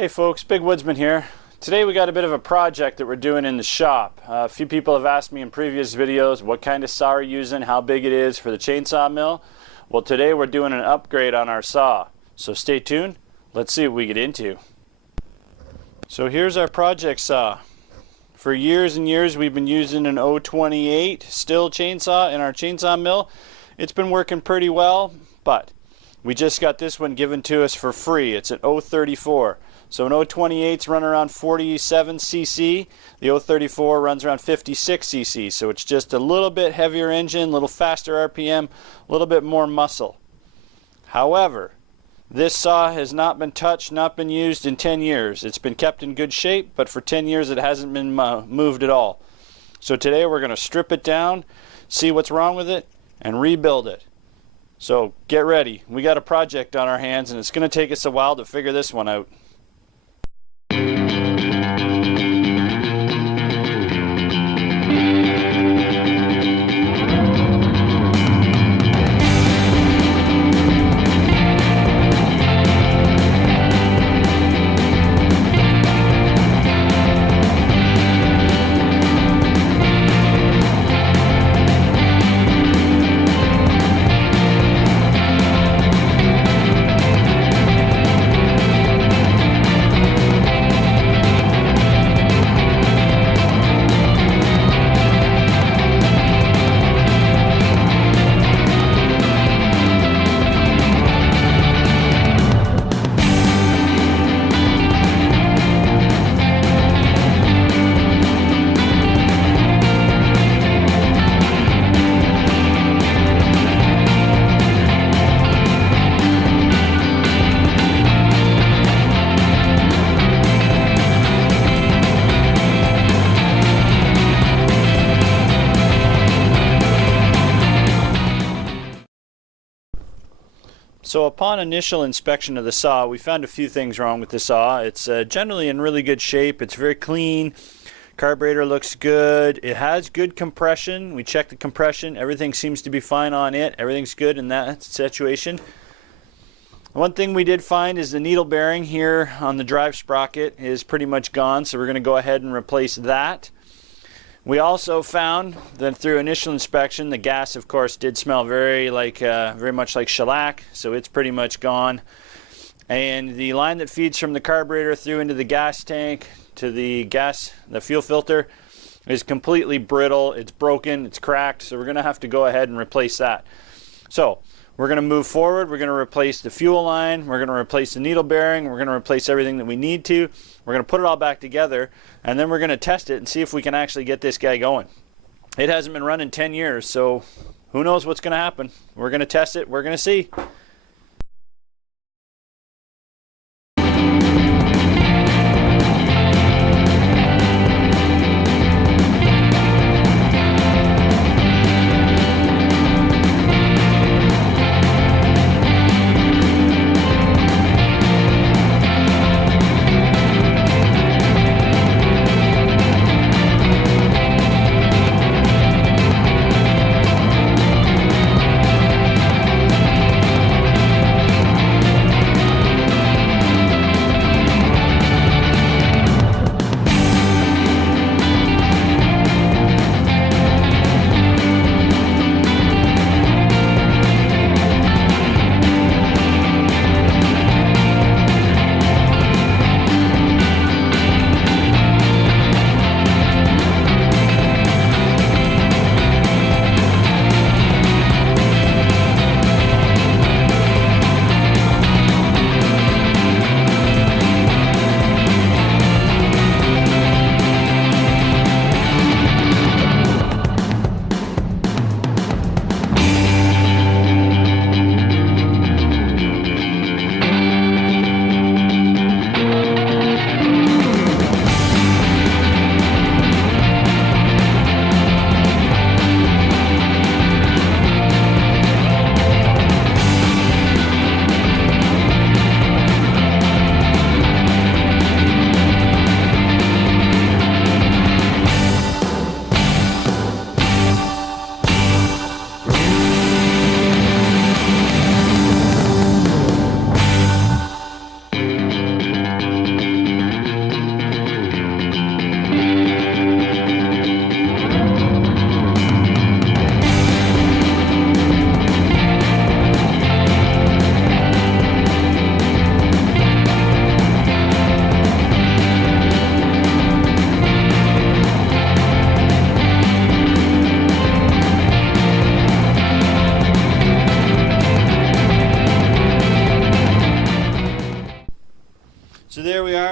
Hey folks, Big Woodsman here. Today we got a bit of a project that we're doing in the shop. A few people have asked me in previous videos what kind of saw we're using, how big it is for the chainsaw mill. Well, today we're doing an upgrade on our saw. So stay tuned, let's see what we get into. So here's our project saw. For years and years we've been using an 028 Stihl chainsaw in our chainsaw mill. It's been working pretty well, but we just got this one given to us for free. It's an 034. So an 028's run around 47 cc. The 034 runs around 56 cc. So it's just a little bit heavier engine, a little faster RPM, a little bit more muscle. However, this saw has not been touched, not been used in 10 years. It's been kept in good shape, but for 10 years it hasn't been moved at all. So today we're going to strip it down, see what's wrong with it, and rebuild it. So get ready. We got a project on our hands, and it's going to take us a while to figure this one out. So upon initial inspection of the saw, we found a few things wrong with the saw. It's generally in really good shape. It's very clean. Carburetor looks good. It has good compression. We checked the compression. Everything seems to be fine on it. Everything's good in that situation. One thing we did find is the needle bearing here on the drive sprocket is pretty much gone, so we're going to go ahead and replace that. We also found that through initial inspection, the gas, of course, did smell very much like shellac, so it's pretty much gone. And the line that feeds from the carburetor through into the gas tank to the fuel filter is completely brittle. It's broken, it's cracked, so we're going to have to go ahead and replace that. So we're going to move forward. We're going to replace the fuel line. We're going to replace the needle bearing. We're going to replace everything that we need to. We're going to put it all back together, and then we're going to test it and see if we can actually get this guy going. It hasn't been running 10 years, so who knows what's going to happen. We're going to test it. We're going to see.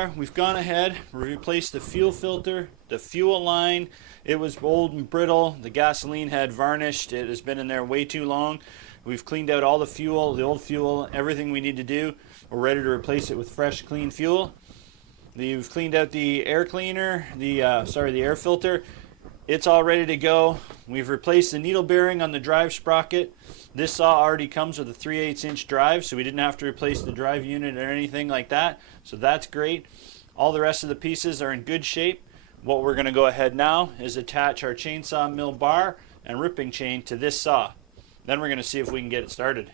car, we've gone ahead, we replaced the fuel filter, the fuel line. It was old and brittle. The gasoline had varnished. It has been in there way too long. We've cleaned out all the fuel, the old fuel, everything we need to do. We're ready to replace it with fresh, clean fuel. We've cleaned out the air cleaner, the air filter. It's all ready to go. We've replaced the needle bearing on the drive sprocket. This saw already comes with a 3/8 inch drive, so we didn't have to replace the drive unit or anything like that. So that's great. All the rest of the pieces are in good shape. What we're going to go ahead now is attach our chainsaw mill bar and ripping chain to this saw. Then we're going to see if we can get it started.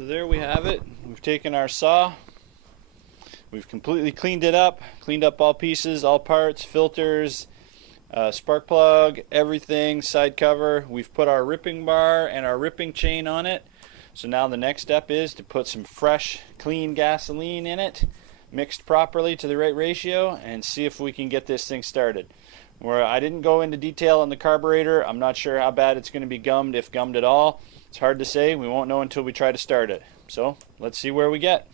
There we have it. We've taken our saw, we've completely cleaned it up, cleaned up all pieces, all parts, filters, spark plug, everything, side cover. We've put our ripping bar and our ripping chain on it. So now the next step is to put some fresh, clean gasoline in it, mixed properly to the right ratio, and see if we can get this thing started. Where I didn't go into detail on the carburetor. I'm not sure how bad it's going to be gummed, if gummed at all. It's hard to say. We won't know until we try to start it. So let's see where we get.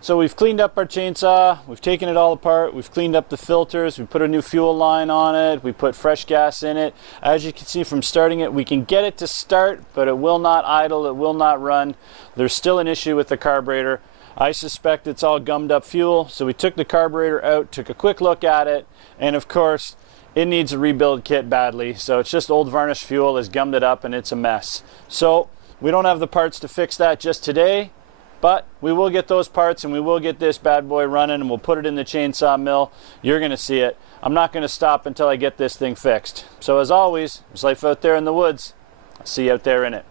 So we've cleaned up our chainsaw, we've taken it all apart, we've cleaned up the filters, we put a new fuel line on it, we put fresh gas in it. As you can see from starting it, we can get it to start, but it will not idle, it will not run. There's still an issue with the carburetor. I suspect it's all gummed up fuel, so we took the carburetor out, took a quick look at it, and of course, it needs a rebuild kit badly. So it's just old varnished fuel has gummed it up and it's a mess. So we don't have the parts to fix that just today. But we will get those parts and we will get this bad boy running and we'll put it in the chainsaw mill. You're going to see it. I'm not going to stop until I get this thing fixed. So as always, there's life out there in the woods. I'll see you out there in it.